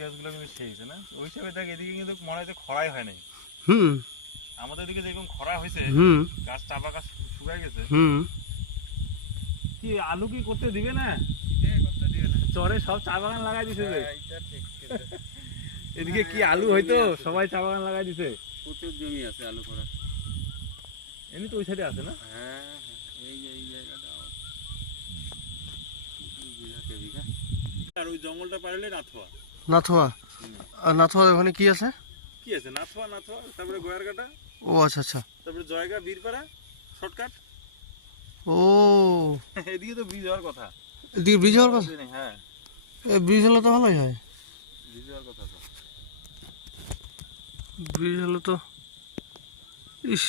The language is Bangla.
গাছগুলো কিন্তু সেইছে না ওই হিসাবে দেখ এদিকে কিন্তু মনে হয় খরাই হয় নাই। আমাদের দিকে যেরকম খরা হয়েছে গাছ চাপা গাছ শুকায় গেছে। কি আলু কি করতে দিবে না? চরে সব চা বাগান লাগাই দিছে যে। এদিকে কি আলু হয়তো সবাই চা বাগান লাগাই দিছে। প্রচুর জমি আছে আলু করা। এমনি তো ওই সাইডে আছে না? হ্যাঁ এই জায়গাটা বিঘা। আর ওই জঙ্গলটা পারলে নাথুয়া। নাথুয়া। আর নাথুয়া ওখানে কি আছে? কি আছে নাথুয়া তারপরে গোয়ারঘাটা। ও আচ্ছা আচ্ছা। তারপরে জয়গা বীরপাড়া শর্টকাট। ও এদিকে তো ব্রিজ হওয়ার কথা। এদিকে ব্রিজ হওয়ার কথা? হ্যাঁ ব্রিজ হলে তো ভালোই হয়। ব্রিজ হওয়ার কথা তো। ব্রিজ হলে তো ইস